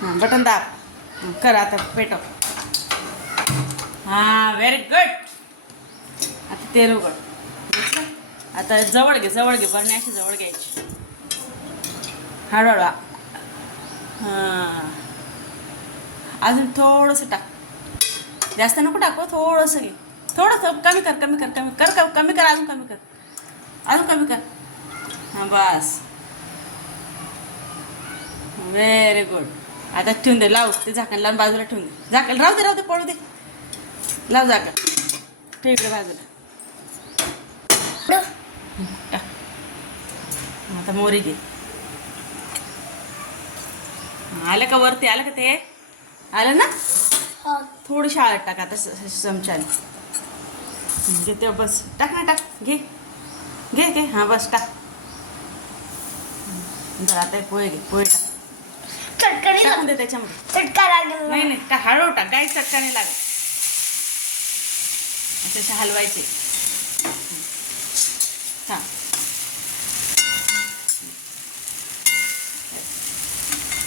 हां बटन दाब. कर आता पेटव. हां व्हेरी गुड. आता तेल उघड. आता जवळ घे बरण्याशी जवळ घ्यायची. हळूहळू. हां अजून थोडंसं टाक. जास्त नको टाकू, थोडंसं घे. थोडंसं कमी कर अजून कमी कर. हां बस व्हेरी गुड. आता ठेवून दे. लाव ते झाकण लावून बाजूला ठेवून दे. झाकण राहू दे पळू दे. लाव झाकण. ठेव इकडे बाजूला. टाक. आता मोहरी घे. आलं का वरती? आलं का ते? आलं ना? थोडीशी हळद टाक आता चमच्याने. घे ते बस. टाक ना टाक. घे हां बस टाक. जर आता पोहे घे. पोहे टाक. टाकून दे त्याच्यामध्ये. नाही टाक. हळू टाक. काही चटका नाही लागत. असे हलवायचे. हां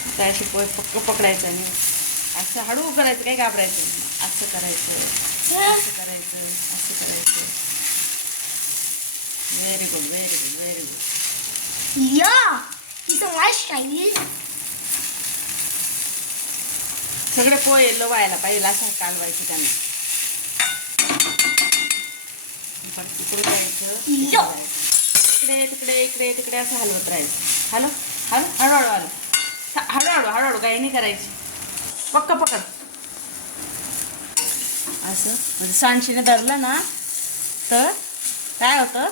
आता असे पोहे पकडायचं आणि असं हळू करायचं. काही घाबरायचं. असं करायचं. Very good. सगळे पोहे येल्लो व्हायला पाहिजे. असं कालवायचं त्यांना. तिकडे जायचं. इकडे असं हलवत राहायचं. हळूहळू काही नाही करायची. पक्का पकड. असं म्हणजे सांडशीने धरलं ना तर काय होतं?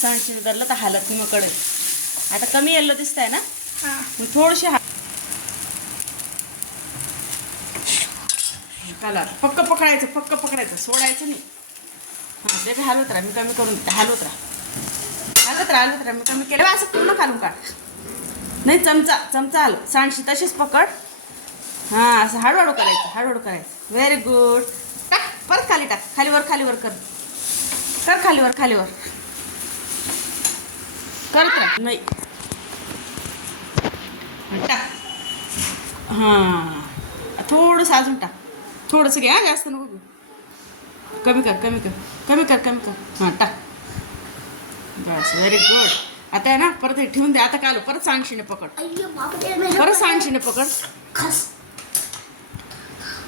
सांडशीने धरलं तर हालत नाही. मग कडे आता कमी येल्लो दिसतंय ना? मग थोडीशी कलर पक्क पकडायचं. सोडायचं नाही. हां ते हलवत राहा. मी कमी करून देते. हलवत राहा. मी कमी केलं. असं पूर्ण खालून काढ. नाही चमचा आलं. सांडशी तशीच पकड. हां असं हळूहळू करायचं. Very good. टाक. परत खाली टाक. खालीवर कर. खालीवर करत राहा. नाही टाक. हां थोडंसं अजून टाक. थोडंसं घे. हां जास्त नको. कमी कर. हां टाक. बस व्हेरी गुड. आता आहे ना परत हे ठेवून दे. आता कालू परत सांडशीने पकड.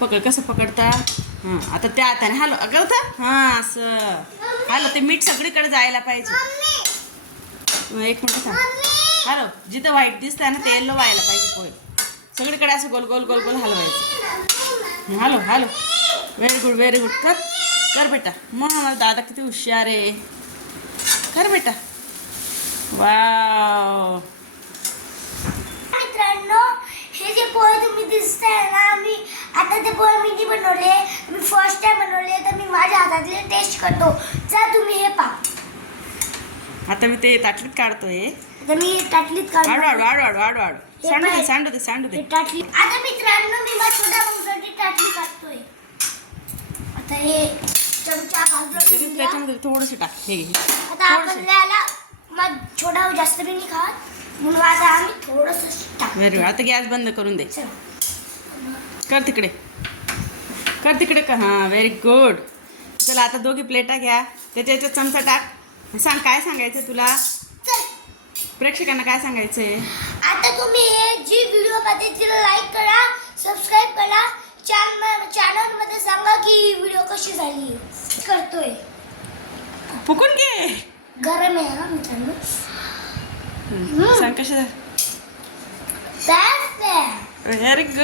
पकड. कसं पकडता? हां आता त्या हाताने हॅलो अगं हां असं हॅलो. ते मीठ सगळीकडे जायला पाहिजे. एक मिनिट थांब. हॅलो जिथं व्हाईट दिसतंय ना ते येल्लो व्हायला पाहिजे पोहे. सगळीकडे असं गोल हलवायचं. Hello very good. कर बेटा. मग दादा किती हुशार आहे. कर बेटा. वाव. मित्रांनो हे जे पोहे तुम्ही दिसताय ना आता ते पोहे मी बनवले. मी फर्स्ट टाइम बनवले तर मी माझ्या हातातले टेस्ट करतो. चला तुम्ही हे पहा. आता मी ते ताटलीत काढतोय. आता मी ताटलीत काढतो. हळू सांडू दे. आता मित्रांनो मी माझ्या छोट्या भाऊसाठी ताटली काढतोय. आता हे चमचा बाजूला त्याच्यामध्ये थोडंसं टाक. हे घे. आता आपल्याला मग छोटा भाऊ जास्त बी नाही खात म्हणून आता आम्ही थोडंसं टाक. Very good. आता गॅस बंद करून दे. कर तिकडे हां व्हेरी गुड. चला आता दोघी प्लेटा घ्या. त्याच्या चमचा टाक. सांग काय सांगायचं तुला? प्रेक्षकांना काय सांगायचंय? आता तुम्ही हे जी व्हिडिओ पाहते तिला लाईक करा, सबस्क्राईब करा. चॅनल मध्ये सांगा की व्हिडिओ कशी झाली. करतोय. फुकून घे. गरम आहे ना मित्रांनो. सांग कशी झाली. Base very good.